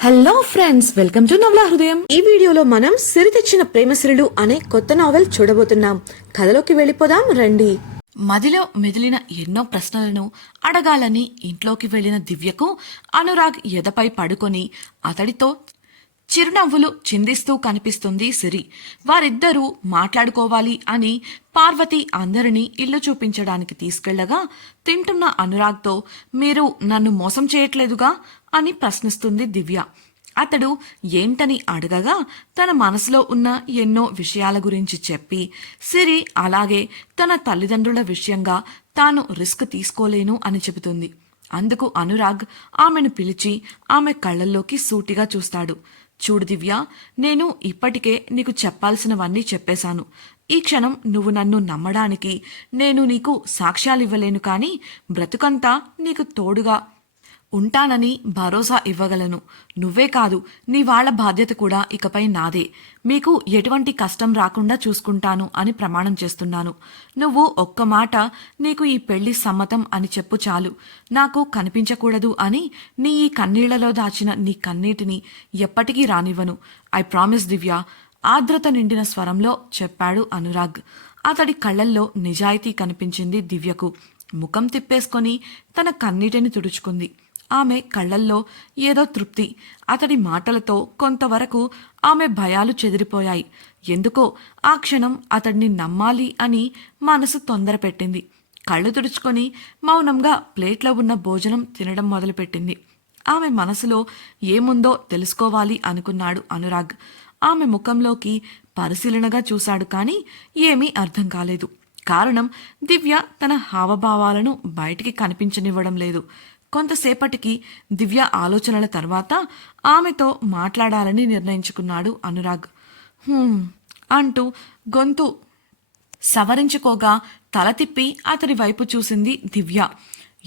Hello friends welcome to నవలా హృదయం ఈ వీడియోలో మనం సిరి తెచ్చిన ప్రేమసిరులు అనే కొత్త నావెల్ చూడబోతున్నాం. కథలోకి వెళ్ళిపోదాం రండి. మదిలో మెదిలిన ఎన్నో ప్రశ్నలను అడగాలని ఇంట్లోకి వెళ్ళిన దివ్యకు అనురాగ్ ఎదపై పడుకొని అతడితో చిరునవ్వులు చిందిస్తూ కనిపిస్తుంది సిరి. వారిద్దరూ మాట్లాడుకోవాలి అని పార్వతి అందరినీ ఇల్లు చూపించడానికి తీసుకెళ్ళగా తింటున్న అనురాగ్తో మీరు నన్ను మోసం చేయట్లేదుగా అని ప్రశ్నిస్తుంది దివ్య. అతడు ఏంటని అడగగా తన మనసులో ఉన్న ఎన్నో విషయాల గురించి చెప్పి సిరి అలాగే తన తల్లిదండ్రుల విషయంగా తాను రిస్క్ తీసుకోలేను అని చెబుతుంది. అందుకు అనురాగ్ ఆమెను పిలిచి ఆమె కళ్ళల్లోకి సూటిగా చూస్తాడు. చూడు దివ్య నేను ఇప్పటికే నీకు చెప్పాల్సినవన్నీ చెప్పేశాను. ఈ క్షణం నువ్వు నన్ను నమ్మడానికి నేను నీకు సాక్ష్యాలివ్వలేను కానీ బ్రతుకంతా నీకు తోడుగా ఉంటానని భరోసా ఇవ్వగలను. నువ్వే కాదు నీ వాళ్ళ బాధ్యత కూడా ఇకపై నాదే. మీకు ఎటువంటి కష్టం రాకుండా చూసుకుంటాను అని ప్రమాణం చేస్తున్నాను. నువ్వు ఒక్క మాట నీకు ఈ పెళ్ళి సమ్మతం అని చెప్పు చాలు. నాకు కనిపించకూడదు అని నీ ఈ కన్నీళ్ళలో దాచిన నీ కన్నీటిని ఎప్పటికీ రానివ్వను. I promise Divya. ఆర్ద్రత నిండిన స్వరంలో చెప్పాడు అనురాగ్. అతడి కళ్ళల్లో నిజాయితీ కనిపించింది దివ్యకు. ముఖం తిప్పేసుకొని తన కన్నీటిని తుడుచుకుంది. ఆమె కళ్ళల్లో ఏదో తృప్తి. అతడి మాటలతో కొంతవరకు ఆమె భయాలు చెదిరిపోయాయి. ఎందుకో ఆ క్షణం అతడిని నమ్మాలి అని మనసు తొందరపెట్టింది. కళ్ళు తుడుచుకొని మౌనంగా ప్లేట్లో ఉన్న భోజనం తినడం మొదలుపెట్టింది. ఆమె మనసులో ఏముందో తెలుసుకోవాలి అనుకున్నాడు అనురాగ్. ఆమె ముఖంలోకి పరిశీలనగా చూశాడు కానీ ఏమీ అర్థం కాలేదు. కారణం దివ్య తన హావభావాలను బయటికి కనిపించనివ్వడం లేదు. కొంతసేపటికి దివ్య ఆలోచనల తర్వాత ఆమెతో మాట్లాడాలని నిర్ణయించుకున్నాడు అనురాగ్. అంటూ గొంతు సవరించుకోగా తల తిప్పి అతడి వైపు చూసింది దివ్య.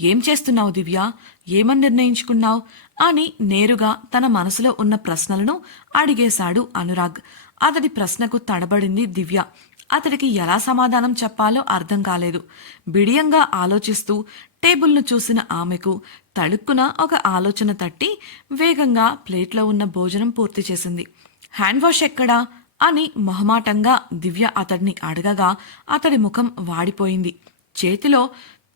ఏం చేస్తున్నావు దివ్య? ఏమని నిర్ణయించుకున్నావు? అని నేరుగా తన మనసులో ఉన్న ప్రశ్నలను అడిగేశాడు అనురాగ్. అతడి ప్రశ్నకు తడబడింది దివ్య. అతడికి ఎలా సమాధానం చెప్పాలో అర్థం కాలేదు. బిడియంగా ఆలోచిస్తూ టేబుల్ను చూసిన ఆమెకు తళుక్కున ఒక ఆలోచన తట్టి వేగంగా ప్లేట్లో ఉన్న భోజనం పూర్తి చేసింది. హ్యాండ్ వాష్ ఎక్కడా? అని మొహమాటంగా దివ్య అతడిని అడగగా అతడి ముఖం వాడిపోయింది. చేతిలో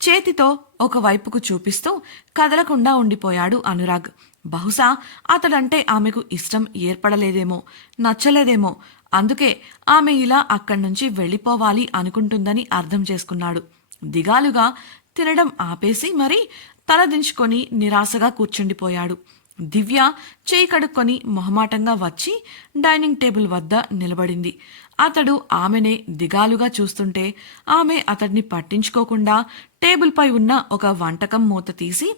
చేతితో ఒకవైపుకు చూపిస్తూ కదలకుండా ఉండిపోయాడు అనురాగ్. బహుశా అతడంటే ఆమెకు ఇష్టం ఏర్పడలేదేమో నచ్చలేదేమో. అందుకే ఆమె ఇలా అక్కడి నుంచి వెళ్ళిపోవాలి అనుకుంటుందని అర్థం చేసుకున్నాడు. దిగాలుగా తినడం ఆపేసి మరి తల దించుకొని నిరాశగా కూర్చుండిపోయాడు. దివ్య చేయి కడుక్కొని మొహమాటంగా వచ్చి డైనింగ్ టేబుల్ వద్ద నిలబడింది. అతడు ఆమెనే దిగాలుగా చూస్తుంటే ఆమె అతడిని పట్టించుకోకుండా టేబుల్పై ఉన్న ఒక వంటకం మూత తీసి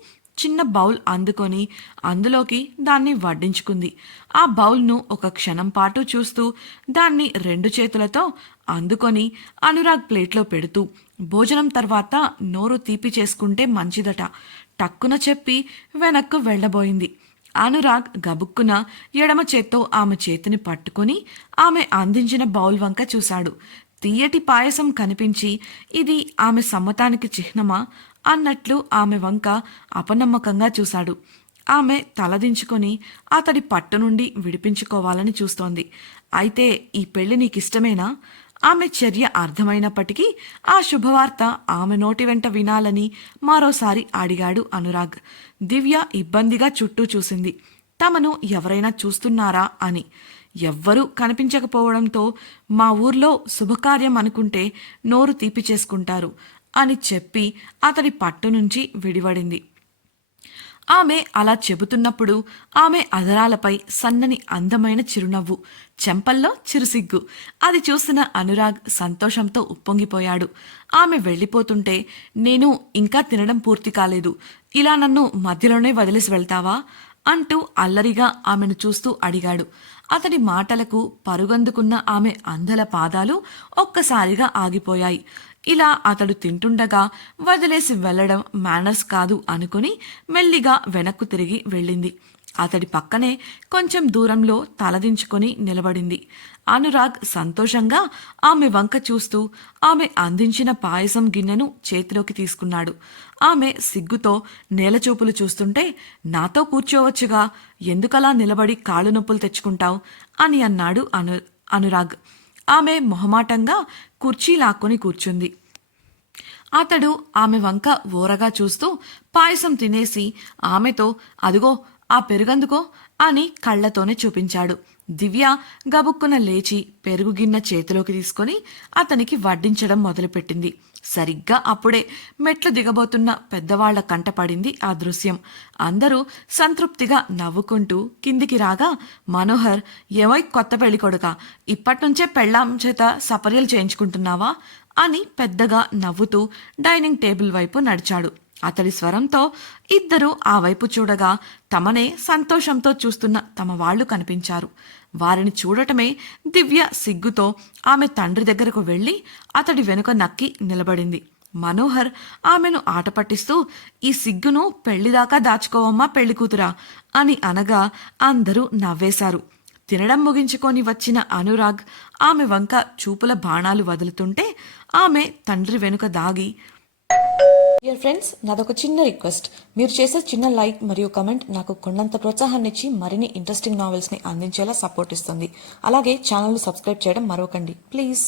చిన్న బౌల్ అందుకొని అందులోకి దాన్ని వడ్డించుకుంది. ఆ బౌల్ను ఒక క్షణం పాటు చూస్తూ దాన్ని రెండు చేతులతో అందుకొని అనురాగ్ ప్లేట్లో పెడుతూ భోజనం తర్వాత నోరు తీపి చేసుకుంటే మంచిదట టక్కున చెప్పి వెనక్కు వెళ్ళబోయింది. అనురాగ్ గబుక్కున ఎడమ చేత్తో ఆమె చేతిని పట్టుకుని ఆమె అందించిన బౌల్ వంక చూశాడు. తీయటి పాయసం కనిపించి ఇది ఆమె సమ్మతానికి చిహ్నమా? అన్నట్లు ఆమె వంక అపనమ్మకంగా చూశాడు. ఆమె తలదించుకొని అతడి పట్టు నుండి విడిపించుకోవాలని చూస్తోంది. అయితే ఈ పెళ్ళి నీకిష్టమేనా? ఆమె చర్య అర్థమైనప్పటికీ ఆ శుభవార్త ఆమె నోటి వెంట వినాలని మరోసారి అడిగాడు అనురాగ్. దివ్య ఇబ్బందిగా చుట్టూ చూసింది. తమను ఎవరైనా చూస్తున్నారా అని. ఎవ్వరూ కనిపించకపోవడంతో మా ఊర్లో శుభకార్యం అనుకుంటే నోరు తీపి చేసుకుంటారు అని చెప్పి అతడి పట్టు నుంచి విడివడింది. ఆమె అలా చెబుతున్నప్పుడు ఆమె అదరాలపై సన్నని అందమైన చిరునవ్వు చెంపల్లో చిరుసిగ్గు అది చూసిన అనురాగ్ సంతోషంతో ఉప్పొంగిపోయాడు. ఆమె వెళ్ళిపోతుంటే నేను ఇంకా తినడం పూర్తి కాలేదు. ఇలా నన్ను మధ్యలోనే వదిలేసి వెళ్తావా? అంటూ అల్లరిగా ఆమెను చూస్తూ అడిగాడు. అతడి మాటలకు పరుగందుకున్న ఆమె అందల పాదాలు ఒక్కసారిగా ఆగిపోయాయి. ఇలా అతడు తింటుండగా వదిలేసి వెళ్ళడం మేనర్స్ కాదు అనుకుని మెల్లిగా వెనక్కు తిరిగి వెళ్ళింది. అతడి పక్కనే కొంచెం దూరంలో తలదించుకొని నిలబడింది. అనురాగ్ సంతోషంగా ఆమె వంక చూస్తూ ఆమె అందించిన పాయసం గిన్నెను చేతిలోకి తీసుకున్నాడు. ఆమె సిగ్గుతో నేలచూపులు చూస్తుంటే నాతో కూర్చోవచ్చుగా ఎందుకలా నిలబడి కాళ్ళు నొప్పులు తెచ్చుకుంటావు? అని అన్నాడు అను అనురాగ్. ఆమె మొహమాటంగా కుర్చీ లాక్కొని కూర్చుంది. అతడు ఆమె వంక ఓరగా చూస్తూ పాయసం తినేసి ఆమెతో అదిగో ఆ పెరుగందుకో అని కళ్ళతోనే చూపించాడు. దివ్య గబుక్కున లేచి పెరుగు గిన్నె చేతిలోకి తీసుకొని అతనికి వడ్డించడం మొదలుపెట్టింది. సరిగ్గా అప్పుడే మెట్లు దిగబోతున్న పెద్దవాళ్ళ కంట పడింది ఆ దృశ్యం. అందరూ సంతృప్తిగా నవ్వుకుంటూ కిందికి రాగా మనోహర్ ఏమై కొత్త పెళ్ళికొడుక ఇప్పటినుంచే పెళ్ళాం చేత సపర్యలు చేయించుకుంటున్నావా? అని పెద్దగా నవ్వుతూ డైనింగ్ టేబుల్ వైపు నడిచాడు. అతడి స్వరంతో ఇద్దరూ ఆ వైపు చూడగా తమనే సంతోషంతో చూస్తున్న తమ వాళ్ళు కనిపించారు. వారిని చూడటమే దివ్య సిగ్గుతో ఆమె తండ్రి దగ్గరకు వెళ్ళి అతడి వెనుక నక్కి నిలబడింది. మనోహర్ ఆమెను ఆట పట్టిస్తూ ఈ సిగ్గును పెళ్ళిదాకా దాచుకోవమ్మా పెళ్ళికూతురా అని అనగా అందరూ నవ్వేశారు. తినడం ముగించుకొని వచ్చిన అనురాగ్ ఆమె వంక చూపుల బాణాలు వదులుతుంటే ఆమె తండ్రి వెనుక దాగి డియర్ ఫ్రెండ్స్ నాదొక చిన్న రిక్వెస్ట్. మీరు చేసే చిన్న లైక్ మరియు కమెంట్ నాకు కొండంత ప్రోత్సాహాన్ని ఇచ్చి మరిన్ని ఇంట్రెస్టింగ్ నావెల్స్ని అందించేలా సపోర్ట్ ఇస్తుంది. అలాగే ఛానల్ను సబ్స్క్రైబ్ చేయడం మరవకండి. ప్లీజ్.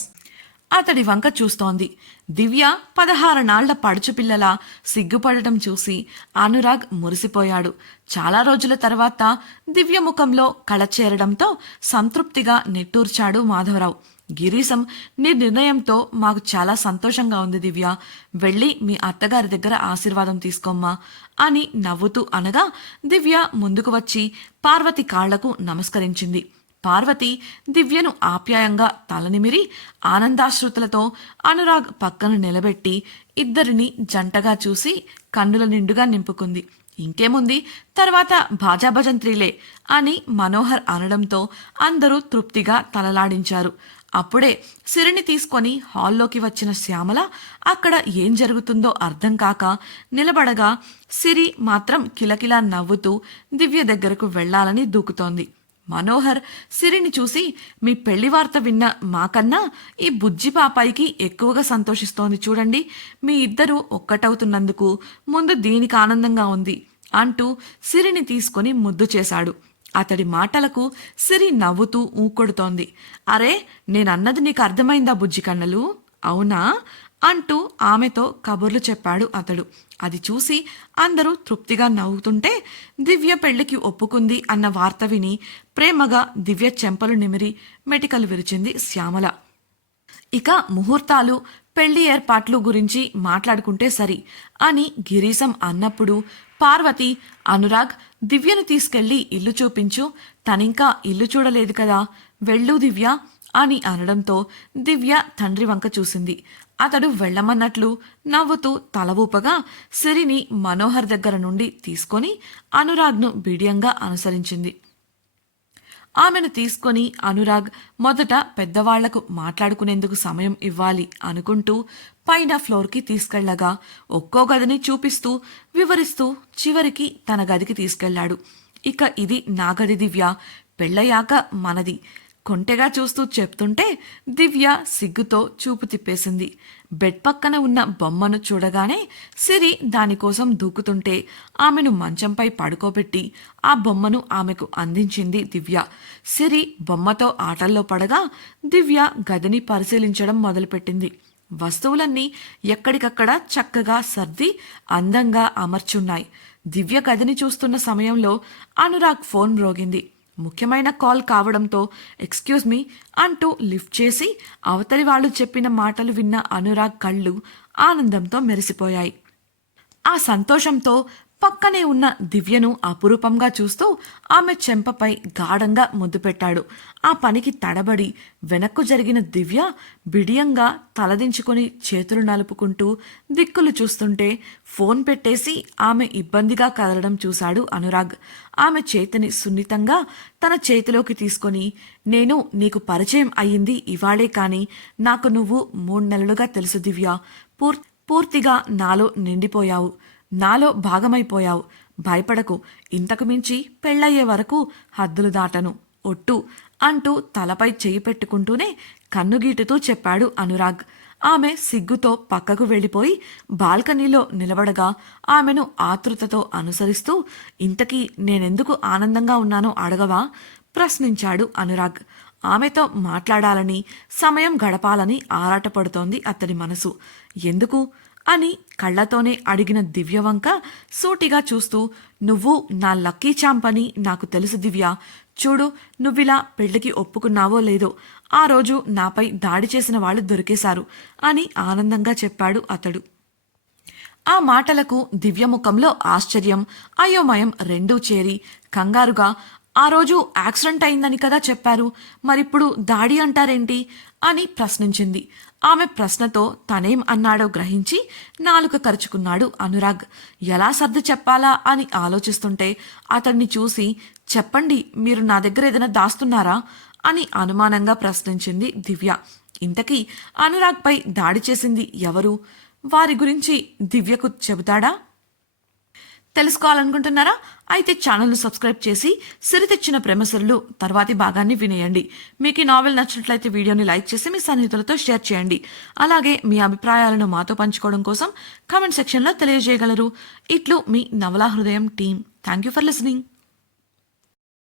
అతడి వంక చూస్తోంది. దివ్య పదహారు నాళ్ళ పడుచు పిల్లల సిగ్గుపడటం చూసి అనురాగ్ మురిసిపోయాడు. చాలా రోజుల తర్వాత దివ్య ముఖంలో కళ చేరడంతో సంతృప్తిగా నిట్టూర్చాడు మాధవరావు. గిరీశం నీ నిర్ణయంతో మాకు చాలా సంతోషంగా ఉంది దివ్య. వెళ్ళి మీ అత్తగారి దగ్గర ఆశీర్వాదం తీసుకోమ్మా అని నవ్వుతూ అనగా దివ్య ముందుకు వచ్చి పార్వతి కాళ్ళకు నమస్కరించింది. పార్వతి దివ్యను ఆప్యాయంగా తలనిమిరి ఆనందాశ్రుతులతో అనురాగ్ పక్కన నిలబెట్టి ఇద్దరిని జంటగా చూసి కన్నుల నిండుగా నింపుకుంది. ఇంకేముంది? తర్వాత భాజాభజంత్రీలే అని మనోహర్ అనడంతో అందరూ తృప్తిగా తలలాడించారు. అప్పుడే సిరిని తీసుకొని హాల్లోకి వచ్చిన శ్యామల అక్కడ ఏం జరుగుతుందో అర్థం కాక నిలబడగా సిరి మాత్రం కిలకిలా నవ్వుతూ దివ్య దగ్గరకు వెళ్ళాలని దూకుతోంది. మనోహర్ సిరిని చూసి మీ పెళ్ళి వార్త విన్న మాకన్నా ఈ బుజ్జి పాపాయికి ఎక్కువగా సంతోషిస్తోంది చూడండి. మీ ఇద్దరూ ఒక్కటవుతున్నందుకు ముందు దీనికి ఆనందంగా ఉంది అంటూ సిరిని తీసుకొని ముద్దు చేశాడు. అతడి మాటలకు సిరి నవ్వుతూ ఊకొడుతోంది. అరే నేనన్నది నీకు అర్థమైందా బుజ్జి కన్నలు? అవునా? అంటూ ఆమెతో కబుర్లు చెప్పాడు అతడు. అది చూసి అందరూ తృప్తిగా నవ్వుతుంటే దివ్య పెళ్ళికి ఒప్పుకుంది అన్న వార్త విని ప్రేమగా దివ్య చెంపలు నిమిరి మెటికలు విరిచింది శ్యామల. ఇక ముహూర్తాలు పెళ్ళి ఏర్పాట్లు గురించి మాట్లాడుకుంటే సరి అని గిరీశం అన్నప్పుడు పార్వతి అనురాగ్ దివ్యను తీసుకెళ్ళి ఇల్లు చూపించు. తనింకా ఇల్లు చూడలేదు కదా. వెళ్ళు దివ్య అని అనడంతో దివ్య తండ్రి వంక చూసింది. అతడు వెళ్ళమన్నట్లు నవ్వుతూ తల ఊపగా సిరిని మనోహర్ దగ్గర నుండి తీసుకొని అనురాగ్ను బిడియంగా అనుసరించింది. ఆమెను తీసుకొని అనురాగ్ మొదట పెద్దవాళ్ళకు మాట్లాడుకునేందుకు సమయం ఇవ్వాలి అనుకుంటూ పైన ఫ్లోర్కి తీసుకెళ్ళగా ఒక్కో గదిని చూపిస్తూ వివరిస్తూ చివరికి తన గదికి తీసుకెళ్ళాడు ఇక ఇది నా గది దివ్య. పెళ్ళయ్యాక మనది. కొంటెగా చూస్తూ చెప్తుంటే దివ్య సిగ్గుతో చూపు తిప్పేసింది. బెడ్ పక్కన ఉన్న బొమ్మను చూడగానే సిరి దానికోసం దూకుతుంటే ఆమెను మంచంపై పడుకోబెట్టి ఆ బొమ్మను ఆమెకు అందించింది దివ్య. సిరి బొమ్మతో ఆటల్లో పడగా దివ్య గదిని పరిశీలించడం మొదలుపెట్టింది. వస్తువులన్నీ ఎక్కడికక్కడ చక్కగా సర్ది అందంగా అమర్చున్నాయి. దివ్య గదిని చూస్తున్న సమయంలో అనురాగ్ ఫోన్ మ్రోగింది. ముఖ్యమైన కాల్ కావడంతో ఎక్స్క్యూజ్ మీ అంటూ లిఫ్ట్ చేసి అవతలి వాళ్ళు చెప్పిన మాటలు విన్న అనురాగ్ కళ్ళు ఆనందంతో మెరిసిపోయాయి. ఆ సంతోషంతో పక్కనే ఉన్న దివ్యను అపురూపంగా చూస్తూ ఆమె చెంపపై గాఢంగా ముద్దు పెట్టాడు. ఆ పనికి తడబడి వెనక్కు జరిగిన దివ్య బిడియంగా తలదించుకొని చేతులు నలుపుకుంటూ దిక్కులు చూస్తుంటే ఫోన్ పెట్టేసి ఆమె ఇబ్బందిగా కదలడం చూశాడు అనురాగ్. ఆమె చేతిని సున్నితంగా తన చేతిలోకి తీసుకొని నేను నీకు పరిచయం అయ్యింది ఇవాళే కాని నాకు నువ్వు మూడు నెలలుగా తెలుసు దివ్య. పూర్ పూర్తిగా నాలో నిండిపోయావు. నాలో భాగమైపోయావు. భయపడకు. ఇంతకు మించి పెళ్ళయ్యే వరకు హద్దులు దాటను. ఒట్టు అంటూ తలపై చెయ్యి పెట్టుకుంటూనే కన్నుగీటుతూ చెప్పాడు అనురాగ్. ఆమె సిగ్గుతో పక్కకు వెళ్ళిపోయి బాల్కనీలో నిలబడగా ఆమెను ఆతృతతో అనుసరిస్తూ ఇంతకీ నేనెందుకు ఆనందంగా ఉన్నానో అడగవా? ప్రశ్నించాడు అనురాగ్. ఆమెతో మాట్లాడాలని సమయం గడపాలని ఆరాటపడుతోంది అతడి మనసు. ఎందుకు? అని కళ్ళతోనే అడిగిన దివ్యవంక సూటిగా చూస్తూ నువ్వు నా లక్కీ చాంపని నాకు తెలుసు దివ్య. చూడు నువ్విలా పెళ్ళికి ఒప్పుకున్నావో లేదో ఆ రోజు నాపై దాడి చేసిన వాళ్ళు దొరికేశారు అని ఆనందంగా చెప్పాడు అతడు. ఆ మాటలకు దివ్యముఖంలో ఆశ్చర్యం అయోమయం రెండూ చేరి కంగారుగా ఆ రోజు యాక్సిడెంట్ అయిందని కదా చెప్పారు. మరిప్పుడు దాడి అంటారేంటి? అని ప్రశ్నించింది. ఆమె ప్రశ్నతో తనేం అన్నాడో గ్రహించి నాలుక కరుచుకున్నాడు అనురాగ్. ఎలా సర్దు చెప్పాలా అని ఆలోచిస్తుంటే అతన్ని చూసి చెప్పండి మీరు నా దగ్గర ఏదైనా దాస్తున్నారా? అని అనుమానంగా ప్రశ్నించింది దివ్య. ఇంతకీ అనురాగ్పై దాడి చేసింది ఎవరు? వారి గురించి దివ్యకు చెబుతాడా? తెలుసుకోవాలనుకుంటున్నారా? అయితే ఛానల్ను సబ్స్క్రైబ్ చేసి సిరి తెచ్చిన ప్రేమసరులు తర్వాతి భాగాన్ని వినేయండి. మీకు ఈ నావెల్ నచ్చినట్లయితే వీడియోని లైక్ చేసి మీ సన్నిహితులతో షేర్ చేయండి. అలాగే మీ అభిప్రాయాలను మాతో పంచుకోవడం కోసం కామెంట్ సెక్షన్లో తెలియజేయగలరు. ఇట్లు మీ నవలా హృదయం team. Thank you for listening.